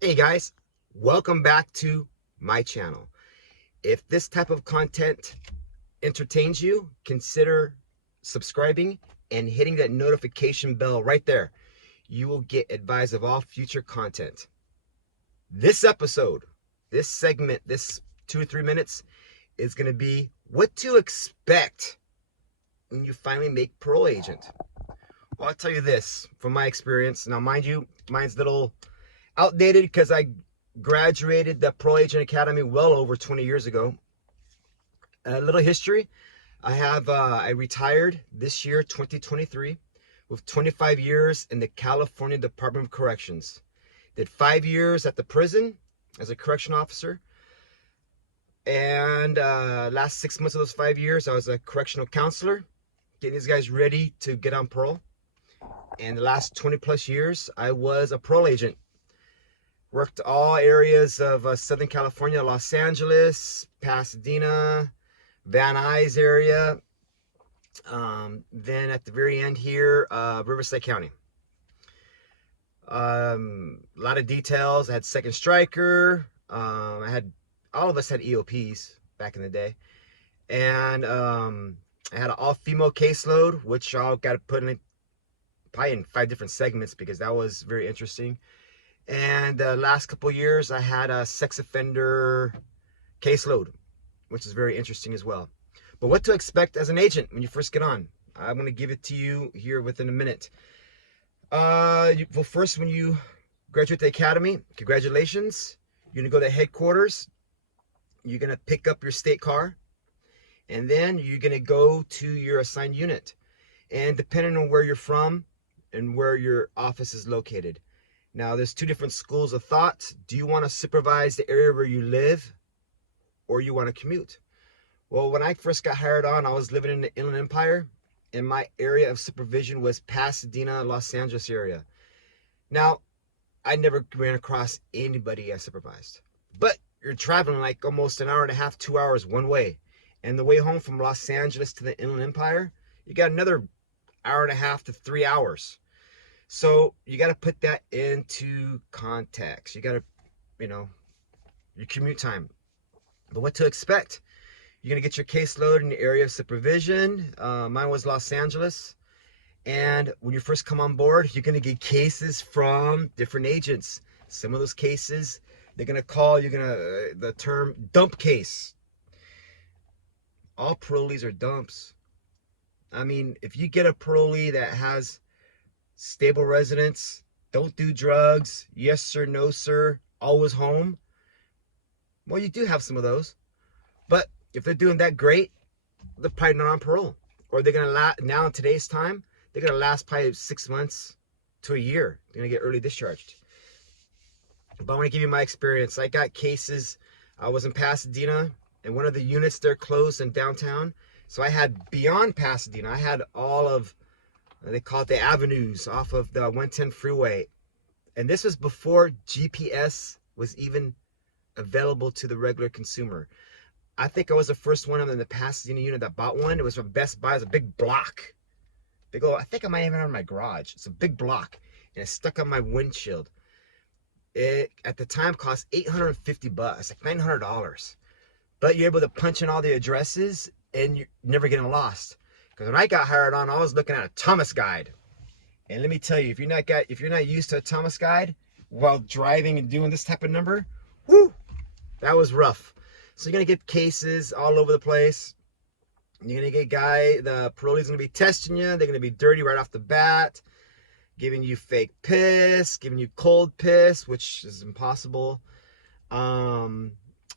Hey guys, welcome back to my channel. If this type of content entertains you, consider subscribing and hitting that notification bell right there. You will get advised of all future content. This episode, this segment, this 2 or 3 minutes is going to be what to expect when you finally make parole agent. Well, I'll tell you this from my experience. Now, mind you, mine's a little outdated because I graduated the Pro Agent Academy well over 20 years ago. A little history. I retired this year, 2023, with 25 years in the California Department of Corrections. Did 5 years at the prison as a correction officer. And last 6 months of those 5 years, I was a correctional counselor, getting these guys ready to get on parole. And the last 20 plus years, I was a parole agent. Worked all areas of Southern California, Los Angeles, Pasadena, Van Nuys area. Then at the very end here, Riverside County. A lot of details. I had second striker. All of us had EOPs back in the day. And I had an all-female caseload, which I got to put in probably in 5 different segments because that was very interesting. And the last couple years, I had a sex offender caseload, which is very interesting as well. But what to expect as an agent when you first get on? I'm going to give it to you here within a minute. Well, first, when you graduate the academy, congratulations. You're going to go to headquarters. You're going to pick up your state car. And then you're going to go to your assigned unit. And depending on where you're from and where your office is located. Now, there's 2 different schools of thought. Do you want to supervise the area where you live, or you want to commute? Well, when I first got hired on, I was living in the Inland Empire, and my area of supervision was Pasadena, Los Angeles area. Now, I never ran across anybody I supervised. But you're traveling like almost an hour and a half, 2 hours one way. And the way home from Los Angeles to the Inland Empire, you got another hour and a half to 3 hours. So you got to put that into context. You got to, your commute time. But what to expect? You're going to get your caseload in the area of supervision. Mine was Los Angeles. And when you first come on board, you're going to get cases from different agents. Some of those cases, they're going to call, the term dump case. All parolees are dumps. I mean, if you get a parolee that has stable residence, don't do drugs, yes sir, no sir, always home. Well, you do have some of those. But if they're doing that great, they're probably not on parole. Or they're going to last, now in today's time, they're going to last probably 6 months to a year. They're going to get early discharged. But I want to give you my experience. I got cases. I was in Pasadena, and one of the units there closed in downtown. So I had beyond Pasadena, I had all of, they call it the avenues off of the 110 freeway. And this was before GPS was even available to the regular consumer. I think I was the first one in the Pasadena unit that bought one. It was from Best Buy. It was a big block. I think I might even have it in my garage. It's a big block. And it's stuck on my windshield. It, at the time, cost $850, like $900. But you're able to punch in all the addresses and you're never getting lost. Because when I got hired on, I was looking at a Thomas guide. And let me tell you, if you're not used to a Thomas guide while driving and doing this type of number, whoo, that was rough. So you're going to get cases all over the place. You're going to get the parolee's going to be testing you. They're going to be dirty right off the bat, giving you fake piss, giving you cold piss, which is impossible. You're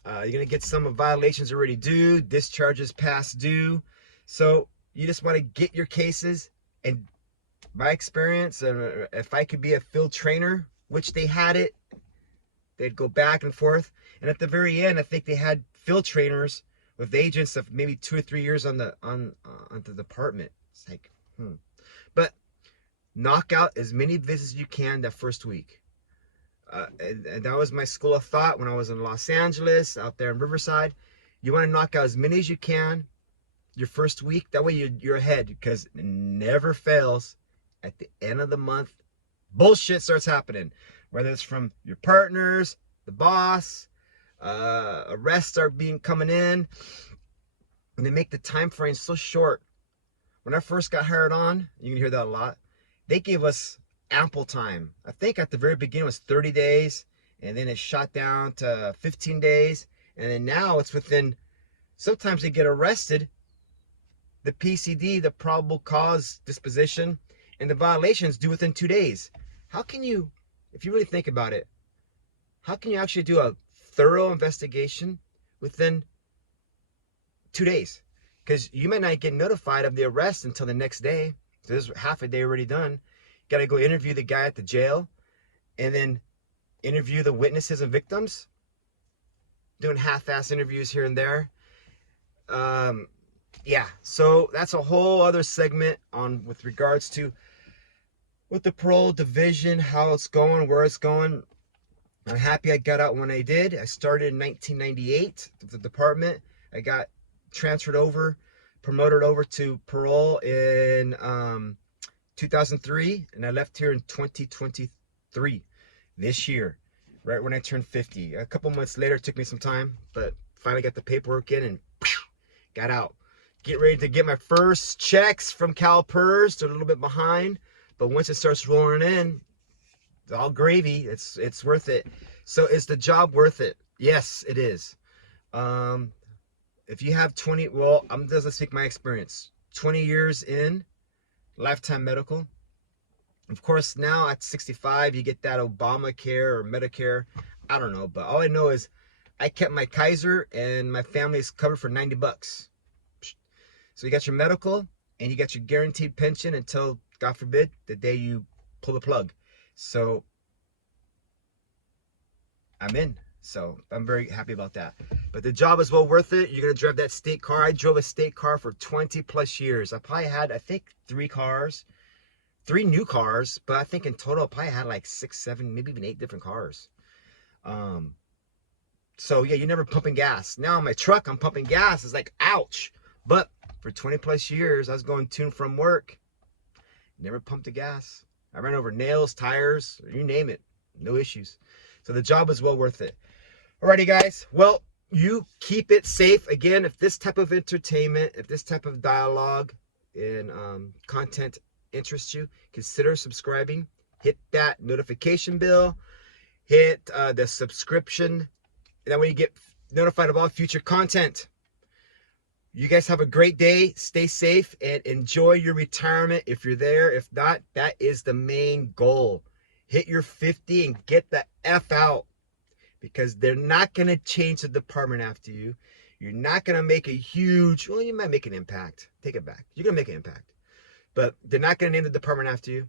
going to get some violations already due, discharges past due. So you just want to get your cases. And my experience, if I could be a field trainer, which they had it, they'd go back and forth. And at the very end, I think they had field trainers with agents of maybe 2 or 3 years on the department. It's like, But knock out as many visits as you can that first week. And that was my school of thought when I was in Los Angeles, out there in Riverside. You want to knock out as many as you can your first week. That way you're ahead, because it never fails. At the end of the month, bullshit starts happening. whether it's from your partners, the boss, arrests are coming in, and they make the time frame so short. When I first got hired on, you can hear that a lot, they gave us ample time. I think at the very beginning it was 30 days, and then it shot down to 15 days, and then now it's within, sometimes they get arrested, the PCD, the probable cause disposition, and the violations due within 2 days. How can you, if you really think about it, how can you actually do a thorough investigation within 2 days? Because you might not get notified of the arrest until the next day. So there's half a day already done. Got to go interview the guy at the jail, and then interview the witnesses and victims, doing half-ass interviews here and there. Yeah, so that's a whole other segment on with regards to with the parole division, how it's going, where it's going. I'm happy I got out when I did. I started in 1998 with the department. I got transferred over, promoted over to parole in 2003, and I left here in 2023, this year, right when I turned 50. A couple months later, it took me some time, but finally got the paperwork in and got out. Get ready to get my first checks from CalPERS. They're a little bit behind, but once it starts rolling in, it's all gravy. It's worth it. So is the job worth it? Yes, it is. If you have 20, well, I'm just speak my experience. 20 years in, lifetime medical. Of course, now at 65, you get that Obamacare or Medicare. I don't know, but all I know is I kept my Kaiser and my family is covered for 90 bucks. So you got your medical and you got your guaranteed pension until, God forbid, the day you pull the plug. So I'm in. So I'm very happy about that. But the job is well worth it. You're going to drive that state car. I drove a state car for 20 plus years. I probably had, I think, 3 new cars, but I think in total I probably had like 6, 7, maybe even 8 different cars. So yeah, you're never pumping gas. Now in my truck, I'm pumping gas. It's like, ouch. But for 20 plus years, I was going to and from work. Never pumped the gas. I ran over nails, tires, you name it. No issues. So the job is well worth it. Alrighty, guys. Well, you keep it safe. Again, if this type of entertainment, if this type of dialogue and content interests you, consider subscribing. Hit that notification bell. Hit the subscription. That way you get notified of all future content. You guys have a great day. Stay safe and enjoy your retirement if you're there. If not, that is the main goal. Hit your 50 and get the F out, because they're not going to change the department after you. You're not going to make a huge, well, you might make an impact. Take it back. You're going to make an impact. But they're not going to name the department after you.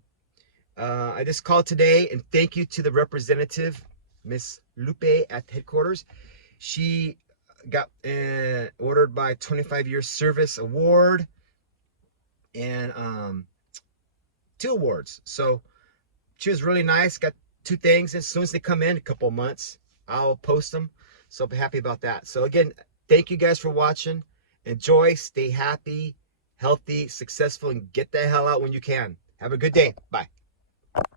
I just called today, and thank you to the representative, Miss Lupe at headquarters. She got ordered by 25-year service award and 2 awards. So she was really nice. Got 2 things. As soon as they come in, a couple of months, I'll post them. So I'll be happy about that. So again, thank you guys for watching. Enjoy, stay happy, healthy, successful, and get the hell out when you can. Have a good day. Bye.